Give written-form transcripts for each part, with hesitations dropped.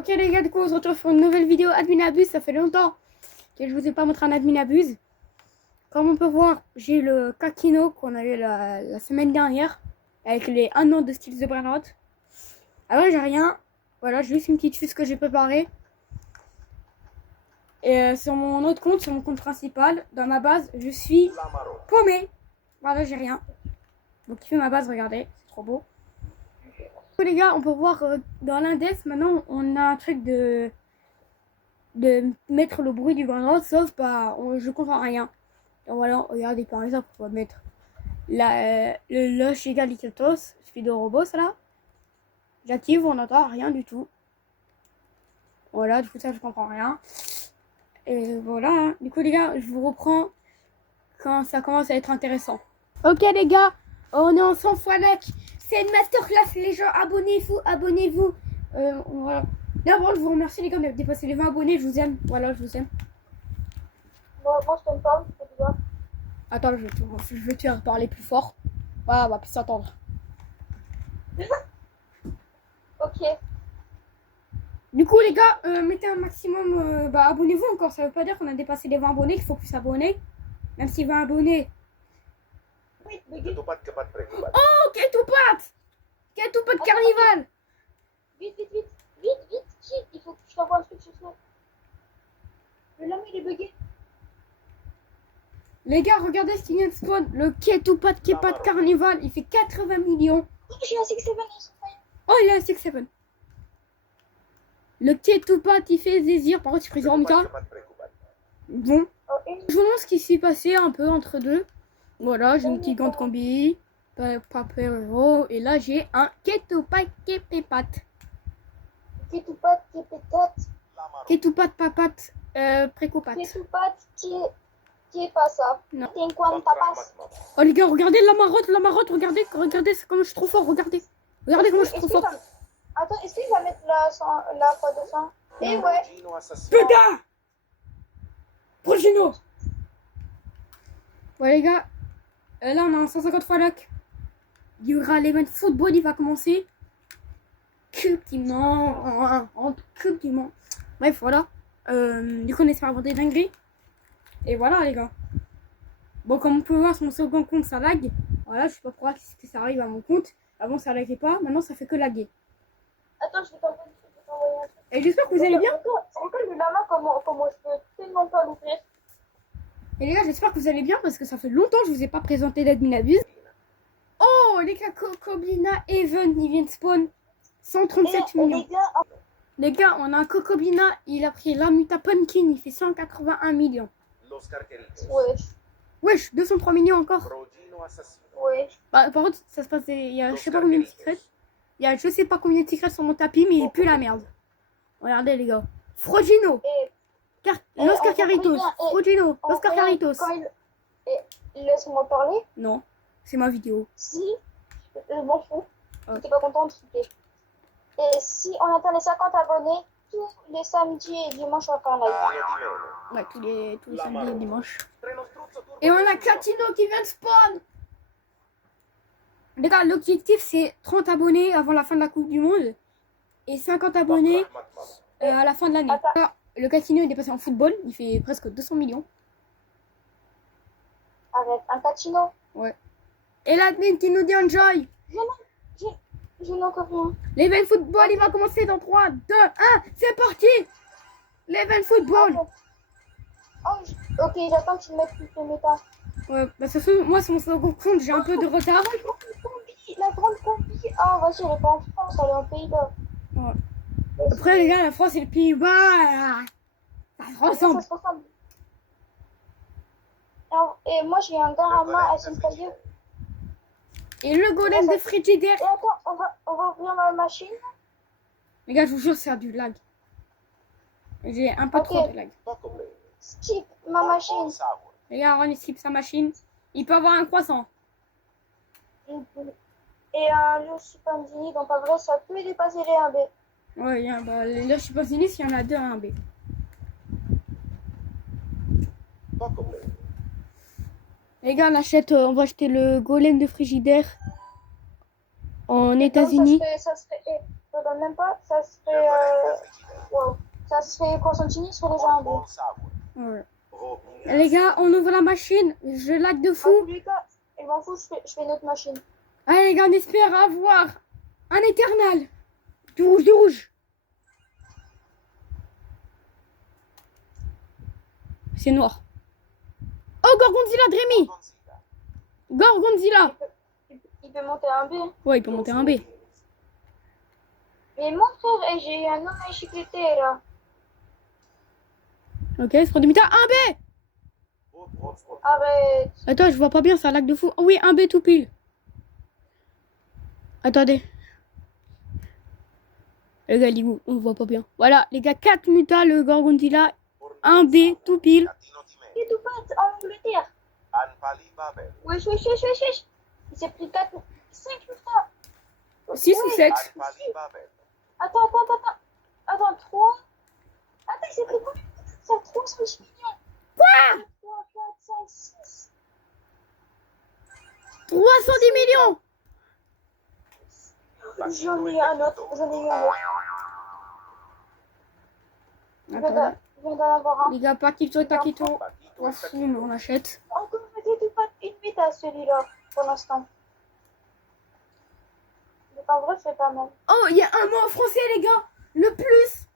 Ok les gars, du coup on se retrouve sur une nouvelle vidéo Admin Abuse. Ça fait longtemps que je vous ai pas montré un Admin Abuse. Comme on peut voir, j'ai le Kakino qu'on a eu la semaine dernière avec les 1 an de Skills de Burnout. Alors j'ai rien, voilà, j'ai juste une petite fuse que j'ai préparée. Et sur mon autre compte, sur mon compte principal, dans ma base, je suis paumé. Voilà, j'ai rien. Donc il fait ma base, regardez, c'est trop beau. Les gars, on peut voir dans l'index, maintenant on a un truc de mettre le bruit du burnout, sauf je comprends rien. Donc voilà, regardez par exemple, on va mettre le lush égal Iketos, celui de robot, ça là. J'active, on n'entend rien du tout. Voilà, du coup ça je comprends rien. Et voilà, hein. Du coup les gars, je vous reprends quand ça commence à être intéressant. Ok les gars, on est en 100 fois like. C'est une masterclass les gens, abonnez-vous. Voilà. D'abord je vous remercie les gars d'avoir dépassé les 20 abonnés, je vous aime. Voilà, je vous aime. Bon, moi je t'aime pas, c'est bizarre. Attends, je vais te faire parler plus fort. Voilà, on va plus s'entendre. Ok. Du coup les gars, mettez un maximum, abonnez-vous encore, ça veut pas dire qu'on a dépassé les 20 abonnés, qu'il faut plus s'abonner. Même si 20 abonnés. Oui, mais vite, Oh, Ketupat Carnival. vite, shit, il faut que je t'envoie un truc sur Snap. Le lame il est bugué. Les gars, regardez ce qui vient de spawn. Le Ketupat Carnival, il fait 80 millions. Oh, j'ai un 6-7 sur Fire. Oh, il a un 6-7. Le Ketupat, il fait désir. Par contre, il présente en mi-temps. Bon. Oh, et Je vous montre ce qui s'est passé un peu entre deux. Voilà, j'ai une petite gante combi. Papero. Et là, j'ai un Ketupat Kepepat. Ketupat, Kepetat, Ketupat Papat. Précopat. Ketupat, qui est pas ça. Non. T'es une coin tapas. Oh les gars, regardez la marotte, regardez comment je suis trop fort, regardez. Regardez comment je suis trop fort. Attends, est-ce qu'il va mettre la fois de sang? Eh ouais. Putain Progino. Ouais les gars, là on a un 150 fois lock. Il y aura l'event football, il va commencer. Coupe dimanche. Bref, voilà. Du coup on essaie d'inventer des dingueries. Et voilà les gars. Bon, comme on peut voir sur mon second compte ça lag. Voilà, je sais pas pourquoi que ça arrive à mon compte. Avant ça laguait pas, maintenant ça fait que laguer. Attends, je vais t'envoyer un truc. Et j'espère que vous allez bien. Encore le lama, comment je peux tellement pas l'ouvrir. Et les gars, j'espère que vous allez bien parce que ça fait longtemps que je vous ai pas présenté d'Admin Abuse. Oh, les gars, Cocobina Even, il vient de spawn. 137 millions. Les gars, on a un Cocobina, il a pris la Muta Pumpkin, il fait 181 millions. Wesh. Wesh, 203 millions encore. Wesh. Par contre, ça se passe, il y a je sais pas combien de secrets. Il y a je sais pas combien de secrets sur mon tapis, mais il pue la merde. Regardez les gars. Frogino. Los Carcaritos. Frogino. Los Carcaritos. Laisse-moi parler. Non, c'est ma vidéo. Si, je m'en fous. T'es pas contente, s'il te plaît. Et si on atteint les 50 abonnés, tous les samedis et dimanches, on va faire un live. Ouais, tous les samedis et dimanches. Et on a Catino qui vient de spawn. Les gars, l'objectif c'est 30 abonnés avant la fin de la Coupe du Monde et 50 abonnés à la fin de l'année. Le Catino il est passé en football, il fait presque 200 millions. Arrête, un Catino. Ouais. Et l'admin qui nous dit enjoy. Je n'ai encore rien. L'event football il va commencer dans 3, 2, 1, c'est parti. L'event football. Ok, j'attends que tu mettes toutes les méta. Ouais, bah ça fait, moi sur mon second compte j'ai un peu de retard. La grande combi. Ah, vas-y, elle est pas en France, elle est en Pays-Bas. Ouais. Après les gars, la France et le Pays-Bas, ça se ressemble. Ça se ressemble. Alors, et moi j'ai un Garama à Saint-Payer. Et le golem de frigidaire. Et attends, on va ouvrir ma machine. Les gars, je vous jure, c'est du lag. J'ai un peu trop de lag. Skip ma machine. Les gars, on skip sa machine. Il peut avoir un croissant. Et un Lucy Panzini, donc en vrai, ça peut dépasser les 1B. Ouais, là, je suis pas fini s'il y en a deux à un B. Les gars, on va acheter le golem de frigidaire en États-Unis. Ça serait, même pas, ça serait serait Constantini serait déjà un B. Ouais. Les gars, on ouvre la machine. Je lag de En fou. tous les cas, je m'en fous, je fais une autre machine. Allez, les gars, on espère avoir un éternel. Du rouge, du rouge. C'est noir. Oh, Gorgonzilla, Dreamy. Gorgonzilla. Il peut monter un B. Ouais, il peut monter un B. Mais mon frère, j'ai eu un homme à échiqueté là. Ok, c'est pour demi-temps. Un B. Arrête. Attends, je vois pas bien, ça lag de fou. Oh oui, un B tout pile. Attendez. Les gars, il est où? On voit pas bien. Voilà, les gars, 4 mutas, le Gorgonzilla. Un B tout pile. Et tout pas en Angleterre. Wesh. Il s'est pris 5 fois. 6 ou 7. Attends. Attends, 3. Attends, il s'est pris combien? Ça 300 millions. Quoi? 3, 4, 5, 6. 310 millions. J'en ai eu un autre. Je viens d'en avoir un. Les gars, Paquito. On fout, mais on achète. Encore une méta celui-là pour l'instant. Donc en vrai, c'est pas mal. Oh, il y a un mot en français, les gars. Le plus.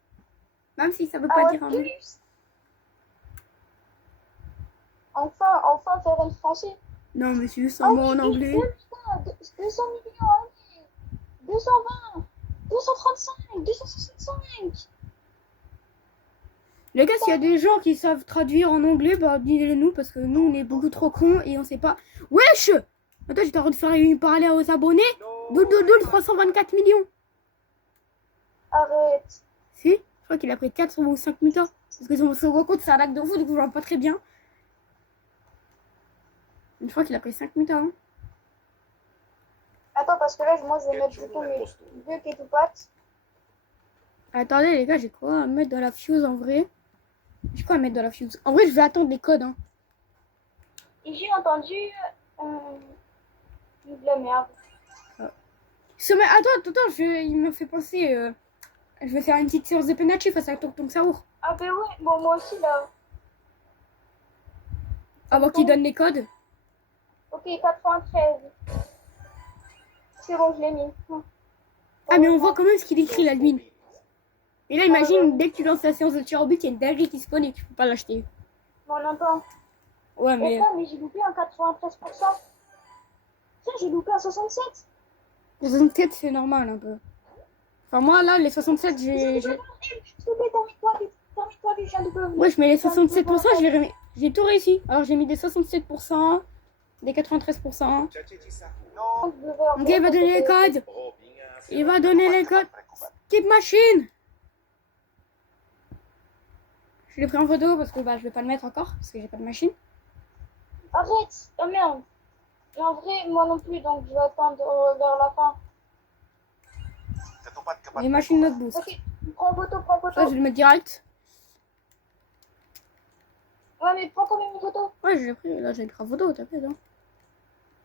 Même si ça veut pas dire un mot. plus. Enfin faire un français. Non, mais c'est juste un mot en anglais. 200 millions en anglais. 220. 235. 265. Les gars, s'il y a des gens qui savent traduire en anglais, bah dites-le nous parce que nous on est beaucoup trop cons et on sait pas. Wesh! Attends, j'étais en train de faire une parler aux abonnés. 324 millions. Arrête. Si, je crois qu'il a pris 4 ou 5 mutas. Parce que son second compte c'est un lac de fou, du coup je vois pas très bien. Je crois qu'il a pris 5 mutas. Hein. Attends, parce que là, moi, je vais mettre du coup mes deux kétoupates. Attendez les gars, j'ai quoi à mettre dans la fuse en vrai? J'ai quoi à mettre dans la fuse? En vrai, je vais attendre les codes. Hein. Et j'ai entendu de la merde. Attends, il me fait penser. Je vais faire une petite séance de penalty face à Tonton Saour. Ah ben ouais, bon moi aussi là. Avant qu'il donne les codes. Ok, 93. C'est bon, je l'ai mis. Ah mais on voit quand même ce qu'il écrit l'admin. Et là imagine, dès que tu lances la séance de tir au but, il y a une dinguerie qui spawn et tu peux pas l'acheter. Bon, on entend. Ouais mais... Mais j'ai loupé un 93%. Tiens, j'ai loupé un 67. Les 67 c'est normal un peu. Enfin moi là, les 67 j'ai... S'il te plaît, termine-toi, je viens de bloquer. Wesh mais les 67% j'ai tout réussi. Alors j'ai mis des 67%, des 93%. Ok, il va donner les codes. Il va donner les codes. Skip machine. Je l'ai pris en photo parce que bah, je vais pas le mettre encore parce que j'ai pas de machine. Arrête. Oh merde. Et en vrai, moi non plus, donc je vais attendre vers la fin. Les machines note boost. Ok, prends photo. Ça, je vais le mettre direct. Ouais, mais prends quand même une photo. Ouais, je l'ai pris. Là, j'ai pris en photo, t'inquiète. Hein.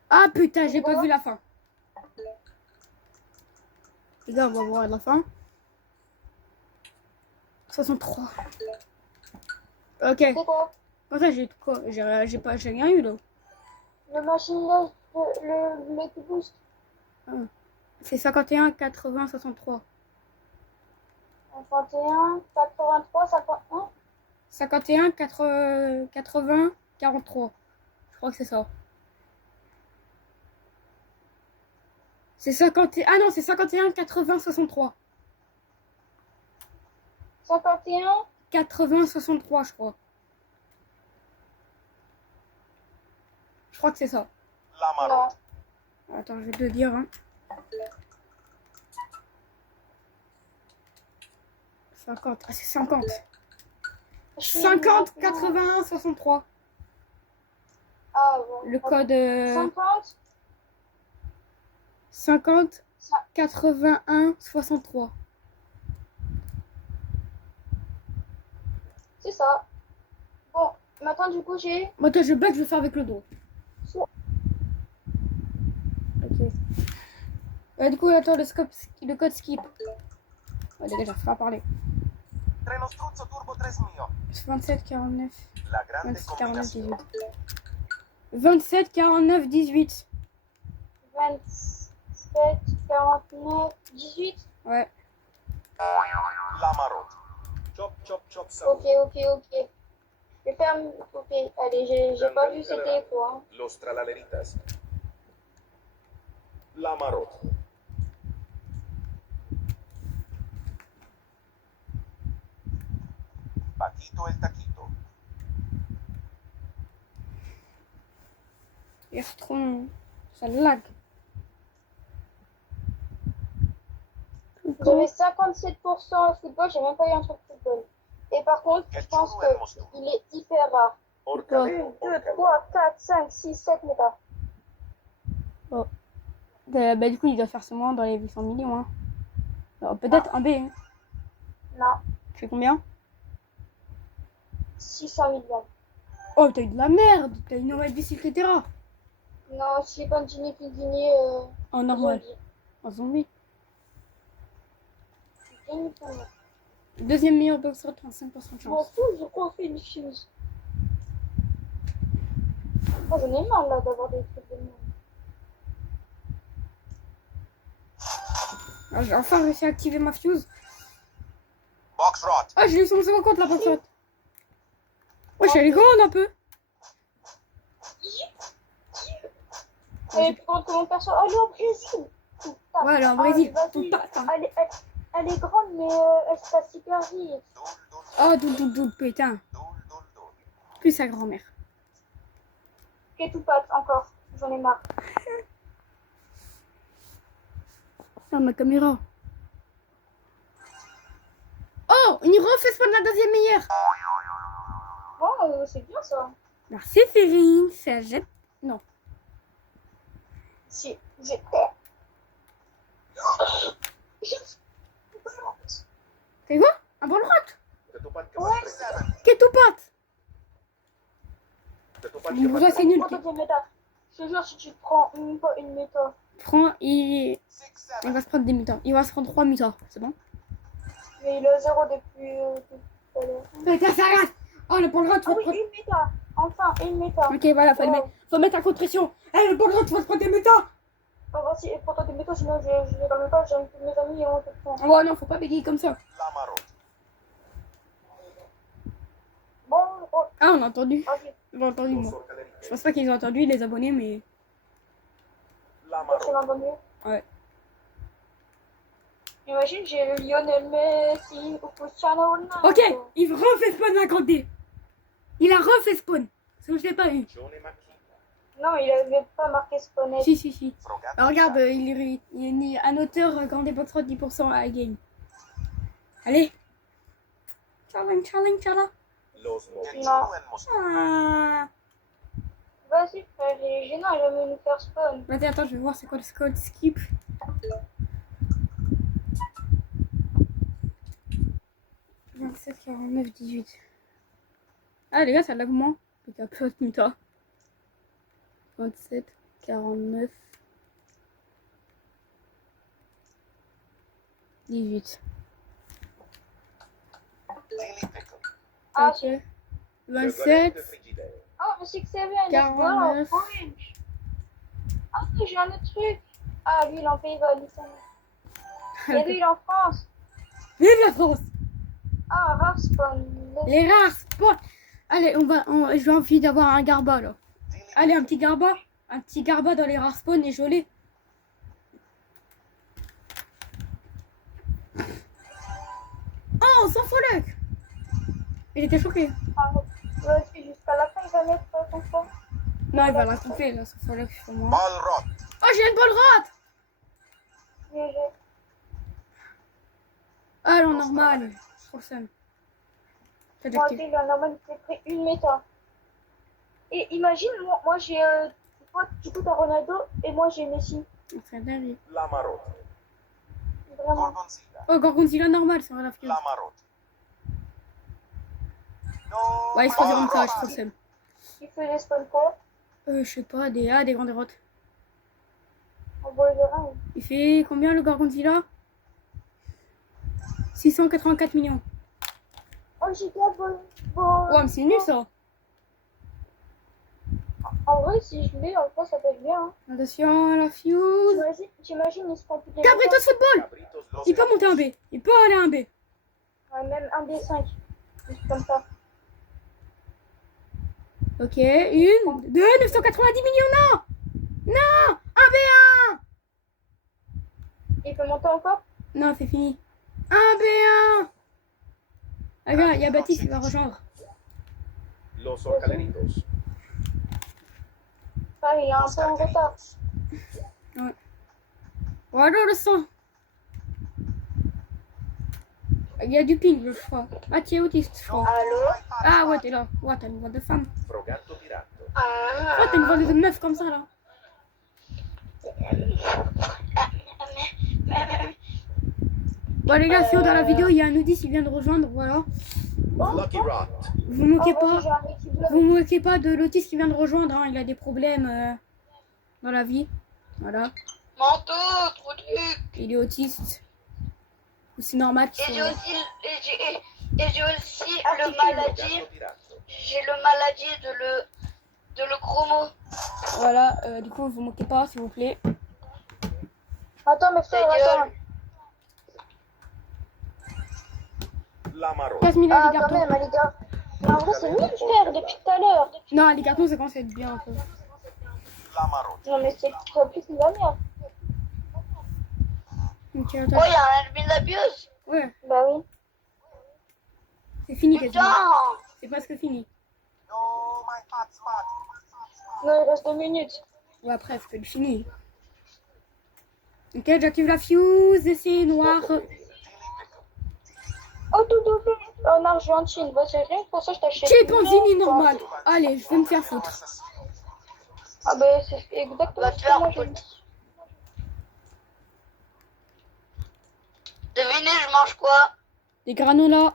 Ah putain, j'ai pas vu la fin. Les gars, on va voir la fin. 63. Ok. C'est quoi? Pour ça, j'ai quoi? J'ai rien eu là. Le machine là, le qui boost. Ah. C'est 51, 80, 63. 51, 83, 51. 51, 80, 43. Je crois que c'est ça. C'est 51. Ah non, c'est 51, 80, 63. 51. 80, 63, je crois. Je crois que c'est ça. Non. Attends, je vais te le dire. Hein. 50. Ah, c'est 50. 50, 81, 63. Ah bon. Le code 50. 50, 81, 63. C'est ça. Bon, maintenant du coup j'ai... Bon, attends, je bug, je vais faire avec le dos. Ok. Du coup, attends, le code skip. Ouais, les gars, j'arrive pas à parler. Treno struzzo turbo 3 mio. 27, 49. La grande 26, 49, combinazione. 18. 27, 49, 18. 27, 49, 18. Ouais. La marotte. Chop chop chop Ok, saburo. ok. Je ferme. Ok, allez, j'ai pas vu c'était quoi. Hein. Los tralaleritas. La marotte. Paquito el taquito. Il est trop long. Ça lag. J'avais 57% au football, j'ai même pas eu un truc football. Et par contre, je pense qu'il est hyper rare. Orca 1, 2, 3, 4, 5, 6, 7 méta. Oh. Bah, du coup, il doit faire seulement dans les 800 millions. Hein. Alors, peut-être un B. Hein. Non, Tu fais combien? 600 millions. Oh, t'as eu de la merde. T'as une nouvelle etc. Non, si continue, En normal. zombie. En zombie. C'est uniquement. Deuxième meilleur boxeur, 35% de Je m'en chance. fous, je refais une fuse. Oh, j'en ai marre là d'avoir des trucs de merde. Ah, j'ai enfin réussi à activer ma fuse. Box rot. Ah, j'ai eu son second compte la boxeur. Wesh, elle est grande un peu. Elle est plus grande que mon perso. Oh, elle est au Brésil. Putain. Ouais, elle est en Ah, Brésil. vas-y. Tout passe, hein. Elle est grande, mais elle se passe hyper vite. Oh, doule, putain. Plus sa grand-mère. Ok, tout patte, encore. J'en ai marre. Ah, ma caméra. Oh, une refait spawn la deuxième meilleure. Oh, c'est bien ça. Merci, Férine. C'est jette. Non. Si, j'étais. C'est quoi? Un bon droite. Ouais. Qu'est-ce que tu pattes? Il Vous c'est nul. Je te jure, si tu prends une méta. Prends, il va se prendre des mutants. Il va se prendre 3 mutants. C'est bon? Mais il est 0 depuis tout à l'heure. Putain, ça reste. Oh, le bon droite, tu Ah vas oui, te prendre. une méta. Enfin, une méta. Ok, voilà, faut mettre à contre-pression. Eh, le bon droite, tu vas te prendre des mutants. Oh, voici, et pour toi, des méta, sinon je les ramène pas, j'aime tous mes amis et on te prend. Oh non, faut pas bégayer comme ça. La marotte. Bon, oh, Ah, on a entendu. vas-y. On a entendu, moi. Je pense pas qu'ils ont entendu, les abonnés, mais. La C'est marotte. l'abonné. Ouais. Imagine, j'ai le Lionel Messi ou Cristiano Ronaldo. Ok, il refait spawn la grande D. Il a refait spawn. Ça, je l'ai pas eu. Non, il avait pas marqué spawnette. Si. Alors, regarde, il est un auteur grand D box 10% à game. Allez. Challenge. Los No. Ah. Vas-y, frère, il est gênant, il va me nous faire spawn. Vas-y, attends, je vais voir c'est quoi le score skip. « 27, 49, 18. » Ah, les gars, ça lag moins. Il y a peu de muta. 27, 49, 18. Ah, Ok. 27, Oh, mais c'est que c'est bien, 49. orange. Ah, j'ai un autre truc. Ah, lui, il est en Pays-Bas, lui, ça. Et lui, il est en France. Vive la France! Ah, rare spawn. Les rares spots! Allez, j'ai envie d'avoir un garba là. Allez, un petit garba. Un petit garba dans les rares spawns et joli. Oh, sans follec! Il était choqué. Ah, vas-y, jusqu'à la fin, il va mettre son fond. Non, il va la couper là, sans follec sur moi. Ball rot. Oh, j'ai une bonne rate! GG. Ah, non, normal. Trop ça. T'as Moi, déjà il a normalement pris une méta. Et imagine, moi j'ai. Toi, du coup, t'as Ronaldo et moi j'ai Messi. C'est dingue. La marotte. Vraiment. Gorgonzilla. Oh, Gorgonzilla normal, c'est la fille. La marotte. No. Ouais, il se faisait comme ça, je trouve ça. Il fait les spawns quoi? Je sais pas, des grandes rottes. On voit les reins. Il fait combien le Gorgonzilla? 684 millions. Oh, giga bon. Ouais, mais c'est nul ça. En vrai, si je l'ai, en vrai, ça peut être bien. Hein. Attention, la fuse. T'imagines, il se prend toutes les Cabritos football. Cabritos Los Il peut monter un B. Il peut aller un B. Ouais, même un des 5. Juste comme ça. Ok, 1, 2, 990 millions, non. Non, un B1. Il peut monter encore? Non, c'est fini. Un B1. Regarde, il y a Baptiste, il va rejoindre. Los Orcaleritos. Ah, il est un peu en retard. Voilà le sang. Il y a du ping, je crois. Ah, tu es autiste, je crois. Allô? Ah ouais, t'es là. Ouais, t'as une voix de femme. Frogatto Pirato. Ouais, t'as une voix de meuf comme ça, là. Bon, les gars, si dans la vidéo, il y a un autiste qui vient de rejoindre, voilà. Lucky Rot. Vous moquez Oh, pas. j'ai un petit bleu. Vous moquez pas de l'autiste qui vient de rejoindre, hein. Il a des problèmes dans la vie. Voilà. Manteau, trop de trucs. Il est autiste. C'est normal qu'il Et j'ai soit... aussi, j'ai aussi le maladie. Frogatto Pirato. J'ai le maladie de le chromo. Voilà, du coup, vous moquez pas, s'il vous plaît. Attends, mais frère, Ta gueule. attends. La Marot. 15 000 Ah, les quand cartons. même, les gars. En vrai, c'est nul, frère, depuis tout à l'heure. Non, les cartons, ça commence à être bien un peu. La Marot. Non, mais c'est plus que la merde. Ok, Oh, attends. il y a un albin labios. Ouais, Bah oui. c'est fini quasiment. Putain. C'est presque fini. No, my hot spot. Non, il reste 2 minutes. Ouais, après, faut que le fini. Ok, j'active la fuse et c'est noir. Oh, tout double. En Argentine. Bah, c'est rien que pour ça, je t'achète. Chimpanzini normal. Allez, je vais me faire foutre. Ah, bah, c'est exactement Va ce te que faire moi j'ai foutre. dit. Devinez, je mange quoi? Des granolas.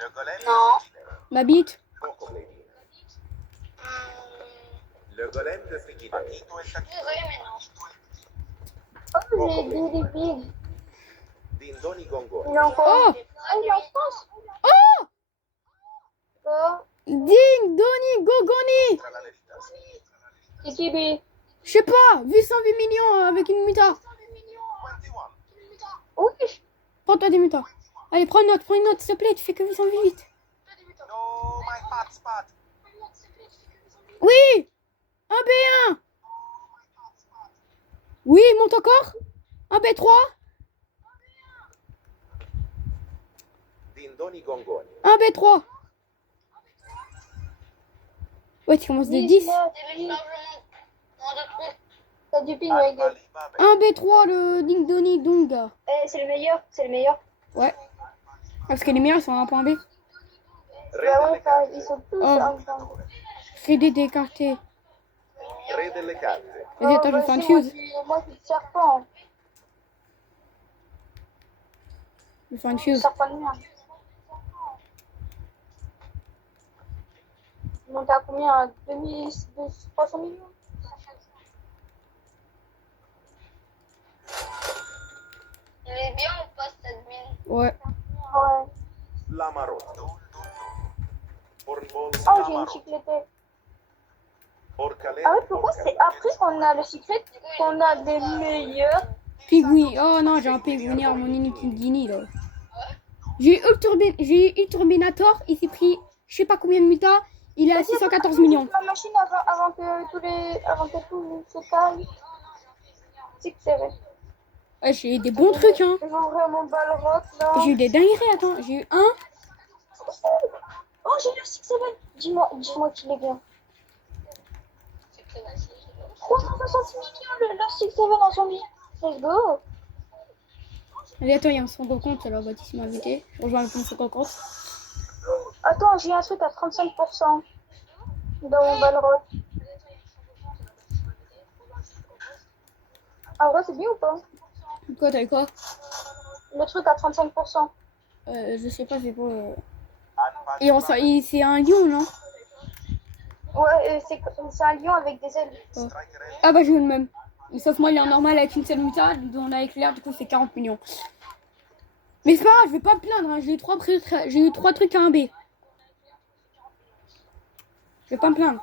Le golem Non. de Frigidaire. Ma bite. Coco Lady. Hmm, Le golem de Frigidaire. Paquito el taquito. oui, mais non. Oh, j'ai dit des billes. Dindoni Gongo. Il est encore. Oh, Ah, il est en France. oh, Oh, ding, doni, gogoni. Tra la veritas. c'est qui, B? Je sais pas, 808 millions avec une muta. 21. Oui. Prends-toi des mutas. Allez, prends une note, s'il te plaît, tu fais que 808. No, my hot spot. Oui, un B1. Oui, monte encore. Un B3. Dindoni Gongoni. Un B3. Ouais, tu commences de 10. Téléchargement. Non, de trucs. T'as du ping, my gueule. Alibaba. Un B3, le ding doni donga. Eh, c'est le meilleur. C'est le meilleur. Ouais. Parce que les meilleurs, ils sont à un point B. Re Bah ouais, delle frère, carte. ils sont tous Oh. ensemble. CD décarté. Re delle carte. Vas-y, attends, je vais faire une fuse. Moi, je suis serpent. Je vais faire une fuse. Serpent de merde. Donc, t'as combien? 300 millions? Il est bien ou pas cette mine? Ouais. Ouais. La Marot. Pornball. Oh, La j'ai une Marot. chicletée. Orcalé. Ah ouais, pourquoi c'est après qu'on a le secret qu'on a des meilleurs? Pigouin. Oh non, j'ai un pigouin à mon Inikingini là. J'ai eu Ulturbinator, il s'est pris je sais pas combien de mutas, il est à 614 millions. La machine avant que tout se calme. C'est que c'est vrai. Ouais, j'ai eu des bons trucs, hein. Je vais ouvrir mon Balrog là. J'ai eu des dingueries, attends. J'ai eu un. Oh, j'ai le 6-7. Dis-moi qu'il est bien. 360 millions le 6-7 en zombie. Let's go. Allez, attends, il y a un son compte là, Baptiste m'a invité. Je rejoins le son compte. Attends, j'ai un truc à 35% dans mon Balrog. En vrai, c'est bien ou pas? Quoi, t'as eu quoi? Le truc à 35%. Je sais pas, c'est quoi. Et c'est un lion, non? Ouais, c'est un lion avec des ailes. Oh. Ah bah, j'ai eu le même. Sauf moi, il est en normal avec une seule muta, on a éclair, du coup, c'est 40 millions. Mais c'est pas grave, je vais pas me plaindre. Hein. J'ai eu 3 trucs à 1 B. Je vais pas me plaindre.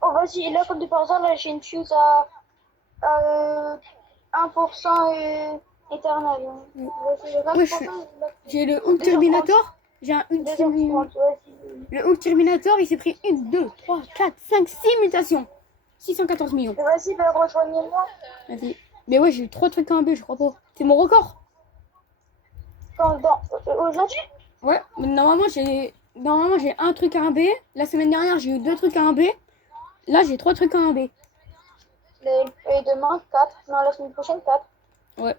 Oh, vas-y, là, comme de par hasard, là, j'ai une fuse à 1% éternel. Hein. Vas-y, le 20%, Ouais, j'ai le Hulk Terminator. J'ai un Hulk Terminator. Le Hulk Terminator, il s'est pris 1, 2, 3, 4, 5, 6 mutations. 614 millions. Vas-y, ben, rejoignez-moi. Vas-y. Mais ouais, j'ai eu 3 trucs à 1 B, je crois pas. C'est mon record. Aujourd'hui? Ouais, mais normalement j'ai un truc à 1 B. La semaine dernière, j'ai eu 2 trucs à 1 B. Là, j'ai 3 trucs à 1 B. Et demain, 4. Non, la semaine prochaine, 4. Ouais.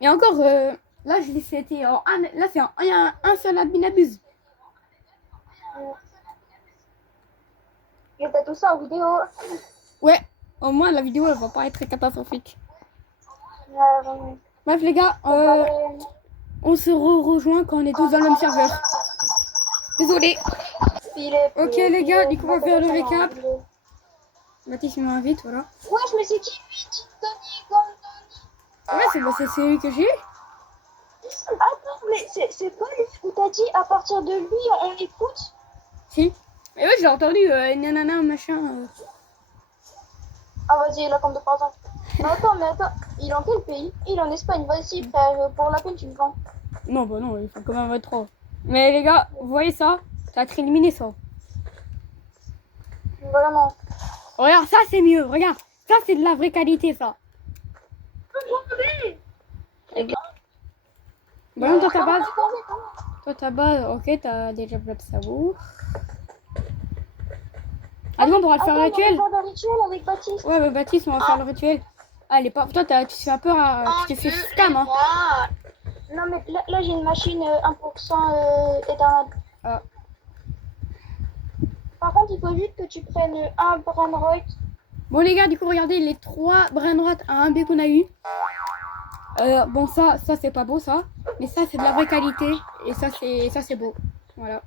Et encore, là, c'était en là, c'est un seul admin abuse. Et t'as tout ça en vidéo. Ouais, au moins, la vidéo, elle va pas être très catastrophique. Ouais. Bref, les gars, on se rejoint quand on est tous dans le même serveur. Désolé. Ok, les gars, du coup, on va faire le récap. Mathis, il m'invite, voilà. Wesh, mais c'est qui lui? Tony Gandoni. Ouais, c'est celui que j'ai eu. Attends, mais c'est pas lui où t'as dit à partir de lui, on écoute? Si. Mais ouais, je l'ai entendu, nanana, machin. Ah, vas-y, là, comme de par hasard. Mais attends, il est en quel pays? Il est en Espagne, vas-y, frère, pour la peine, tu me vends. Non, bah non, il faut quand même 23. Mais les gars, vous voyez ça? Ça va être éliminé, ça. Vraiment. Regarde, ça c'est mieux, regarde. Ça c'est de la vraie qualité, ça. Bon, toi ta base. Toi ta base, ok, t'as déjà blab savou. Ah non, on va le faire le rituel. On va faire le rituel avec Baptiste. Ouais, mais Baptiste, on va faire le rituel. Allez, pas. Toi, tu te fais un peu. Tu te fais scam, hein. Non, mais là j'ai une machine 1% éternel. Ah. Par contre, il faut juste que tu prennes un Brainrot. Bon, les gars, du coup, regardez les 3 Brainrot à 1 B qu'on a eu. Bon, ça c'est pas beau, ça. Mais ça, c'est de la vraie qualité. Et ça, c'est beau. Voilà.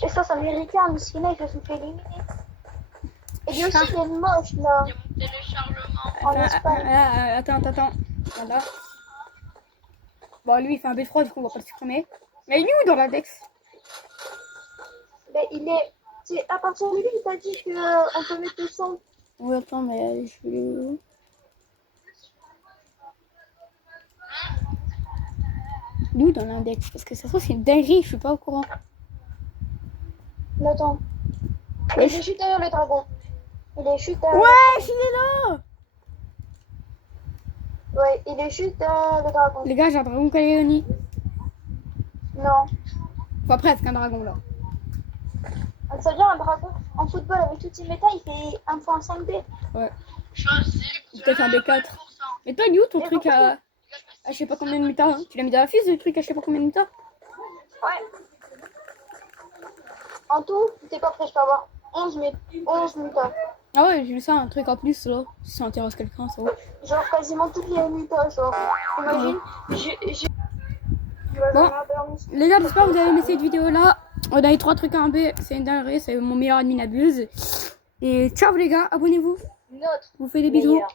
Et ça méritait un Miskina, il se fait éliminer. Et il y a aussi des moches là. Il y a mon téléchargement. En Espagne. Attends. Voilà. Bon, lui, il fait un B3, du coup, on va pas le supprimer. Mais il est où dans l'index? Mais il est. C'est à partir de lui, il t'a dit qu'on peut mettre le son. Oui, attends, mais je vais. Il est où dans l'index? Parce que ça se trouve, c'est une dinguerie, je suis pas au courant. Mais attends. Il est juste derrière le dragon. Il est juste derrière. Ouais, il est là! Ouais, il est juste derrière le dragon. Les gars, j'ai un dragon Calédonie. Non. Enfin, presque un dragon là. Ça veut dire un dragon en football avec toutes ses méta, il fait 1.5B. Ouais. Je sais. Peut-être un B4. Mais toi, il est où ton truc à je sais pas combien de méta, hein? Tu l'as mis dans la fiche, le truc à je sais pas combien de méta? Ouais. En tout, t'es pas prêt, je peux avoir 11 méta. Ah ouais, j'ai vu ça, un truc en plus là. Si ça intéresse quelqu'un, ça va. Genre quasiment toutes les méta, genre. Imagine, j'ai. Bon, les gars, j'espère que vous avez aimé cette vidéo là. On a eu 3 trucs à 1 B, c'est une dinguerie, c'est mon meilleur admin abuse. Et ciao les gars, abonnez-vous. Notre Je vous fais des bisous. meilleur.